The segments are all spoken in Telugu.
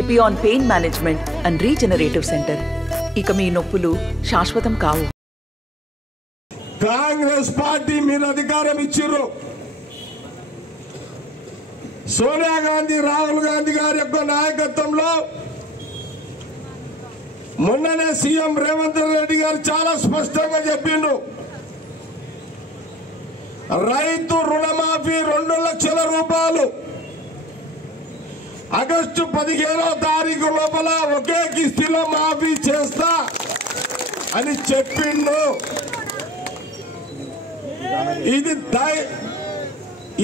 Epione pain management and regenerative centre. ఇక మీ నొప్పులు శాశ్వతం కావు. కాంగ్రెస్ పార్టీ మీరు అధికారం ఇచ్చిర్రు. సోనియా గాంధీ, రాహుల్ గాంధీ గారి యొక్క నాయకత్వంలో మొన్ననే సీఎం రేవంత్ రెడ్డి గారు చాలా స్పష్టంగా చెప్పిండు, రైతు రుణమాఫీ 2 లక్షల రూపాయలు ఆగస్టు 15వ తారీఖు లోపల ఒకే కిస్తీలో మాఫీ చేస్తా అని చెప్పిండు.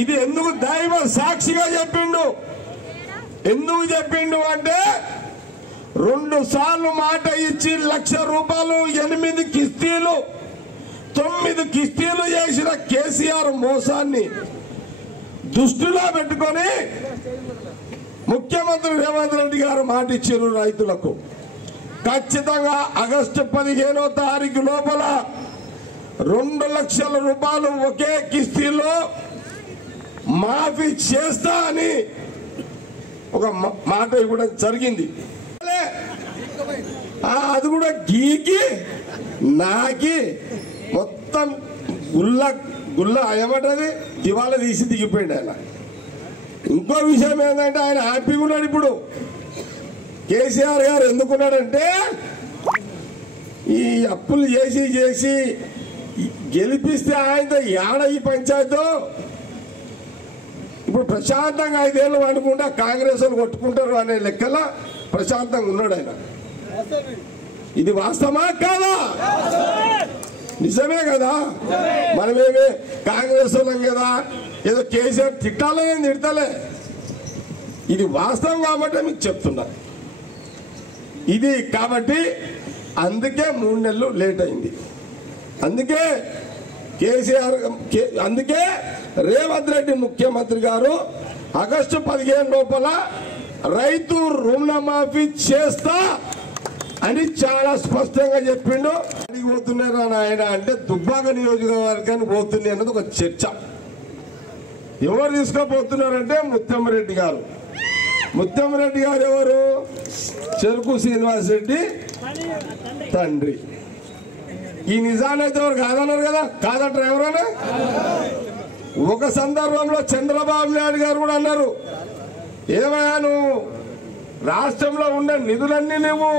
ఇది ఎందుకు దైవ సాక్షిగా చెప్పిండు? ఎందుకు చెప్పిండు అంటే 2 సార్లు మాట ఇచ్చి 1 లక్ష రూపాయలు 8 కిస్తీలు 9 కిస్తీలు చేసిన కేసీఆర్ మోసాన్ని దృష్టిలో పెట్టుకొని ముఖ్యమంత్రి రేవంత్ రెడ్డి గారు మాట ఇచ్చారు, రైతులకు ఖచ్చితంగా ఆగస్టు 15వ తారీఖు లోపల 2 లక్షల రూపాయలు ఒకే కిస్తీలో మాఫీ చేస్తా అని ఒక మాట ఇవ్వడం జరిగింది. అది కూడా గీకి నాకి మొత్తం గుల్ల ఏమంటది దివాళ తీసి దిగిపోయింది ఆయన. ఇంకో విషయం ఏంటంటే ఆయన హ్యాపీగా ఉన్నాడు. ఇప్పుడు కేసీఆర్ గారు ఎందుకున్నాడంటే ఈ అప్పులు చేసి గెలిపిస్తే ఆయనతో ఏడ ఈ పంచాయతీ ఇప్పుడు ప్రశాంతంగా 5 ఏళ్ళు అనుకుంటా కాంగ్రెస్ వాళ్ళు కొట్టుకుంటారు అనే లెక్కల ప్రశాంతంగా ఉన్నాడు ఆయన. ఇది వాస్తవమా కాదా? నిజమే కదా. మనమేమే కాంగ్రెస్ వాళ్ళం కదా, ఏదో కేసీఆర్ తిట్టాలే తిడతలే. ఇది వాస్తవం కాబట్టి మీకు చెప్తున్నా. ఇది కాబట్టి అందుకే 3 నెలలు లేట్ అయింది. అందుకే కేసీఆర్ అందుకే రేవంత్ రెడ్డి ముఖ్యమంత్రి గారు ఆగస్టు 15 లోపల రైతు రుణమాఫీ చేస్తా అని చాలా స్పష్టంగా చెప్పిండు. అడిగి పోతున్నారా ఆయన అంటే దుబ్బాక నియోజకవర్గానికి పోతుంది అన్నది ఒక చర్చ. ఎవరు తీసుకోపోతున్నారంటే ముత్తంరెడ్డి గారు. ముత్తంరెడ్డి గారు ఎవరు? చెరుకు శ్రీనివాస్ రెడ్డి తండ్రి. ఈ నిజానైతే ఎవరు కాదన్నారు కదా, కాదంటారు ఎవరైనా? ఒక సందర్భంలో చంద్రబాబు నాయుడు గారు కూడా అన్నారు, ఏమయ్యా నువ్వు రాష్ట్రంలో ఉన్న నిధులన్నీ నువ్వు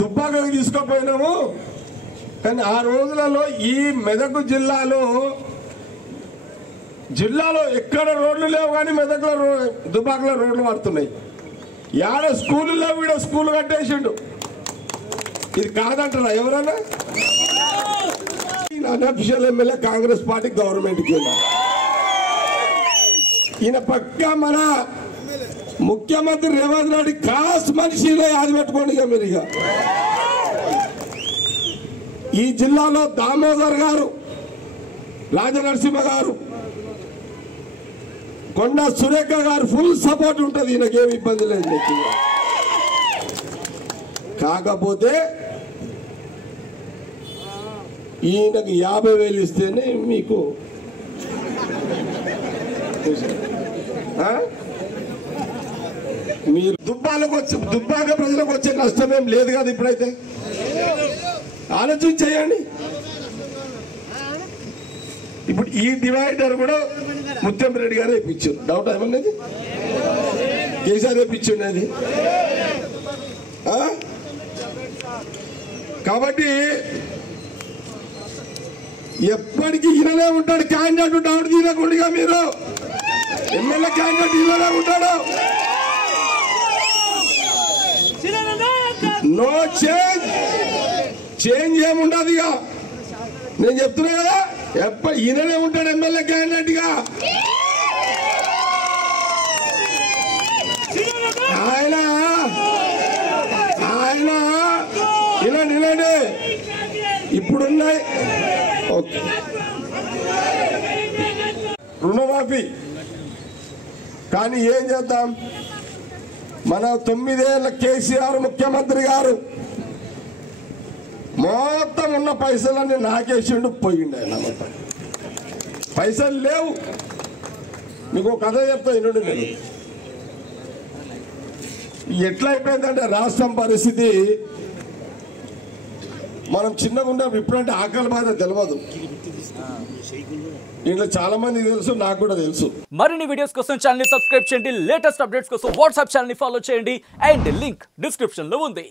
దుబ్బాకకు తీసుకుపోయినావు, కానీ ఆ రోజులలో ఈ మెదక్ జిల్లాలో ఎక్కడ రోడ్లు లేవు, కానీ మెదక్లో దుబ్బాకలో రోడ్లు పడుతున్నాయి. యాడ స్కూలు లేవు, వీడ స్కూల్ కట్టేసిండు. ఇది కాదంటారా ఎవరన్నా? అన్అఫిషియల్ ఎమ్మెల్యే కాంగ్రెస్ పార్టీ గవర్నమెంట్కి ఈయన పక్క మన ముఖ్యమంత్రి రేవంత్ రెడ్డి ఖాస్ మనిషిలో యాది పెట్టుకోండి. ఇక మీరు ఇక ఈ జిల్లాలో దామోదర్ గారు, రాజనరసింహ గారు, కొండా సురేఖ గారు ఫుల్ సపోర్ట్ ఉంటుంది. ఈయనకేమి ఇబ్బంది లేదు. కాకపోతే ఈయనకి 50,000 ఇస్తేనే మీకు మీరు దుబ్బాక ప్రజలకు వచ్చే నష్టం ఏం లేదు కదా. ఇప్పుడైతే ఆలోచన చేయండి. ఇప్పుడు ఈ డివైడర్ కూడా ముత్తంరెడ్డి గారు వేయించారు. డౌట్ ఏమన్నది? కేసీఆర్ వేయించండి అది. కాబట్టి ఎప్పటికీ ఈయననే ఉంటాడు క్యాండిడేట్. డౌట్ తీయకుండా మీరు ఎమ్మెల్యే క్యాండిడేట్ ఈయననే ఉంటాడు. నో చేంజ్ ఏముండదు. ఇక నేను చెప్తున్నా కదా, ఈయననే ఉంటాడు ఎమ్మెల్యే క్యాండిడేట్ గా. ఆయన ఇలా నిలండి ఇప్పుడున్నాయి. ఓకే, రుణమాఫీ కానీ ఏం చేద్దాం? మన 9 ఏళ్ల కేసీఆర్ ముఖ్యమంత్రి గారు మొత్తం ఉన్న పైసలన్నీ నాకేసిండు, పోయిండు ఆయన. మొత్తం పైసలు లేవు. మీకు కథ చెప్తా వినండి. నేను ఎట్లా అయిపోయిందంటే రాష్ట్రం పరిస్థితి, మనం చిన్నగా ఉన్నాం, ఇప్పుడంటే ఆకలి బాధ తెలియదు. ఇంట్లో చాలా మంది తెలుసు, నాకు కూడా తెలుసు. మరిన్ని వీడియోస్ కోసం ఛానల్ ని సబ్స్క్రైబ్ చేయండి, లేటెస్ట్ అప్డేట్స్ కోసం వాట్సాప్ ఛానల్ ని ఫాలో చేయండి, అండ్ లింక్ డిస్క్రిప్షన్ లో ఉంది.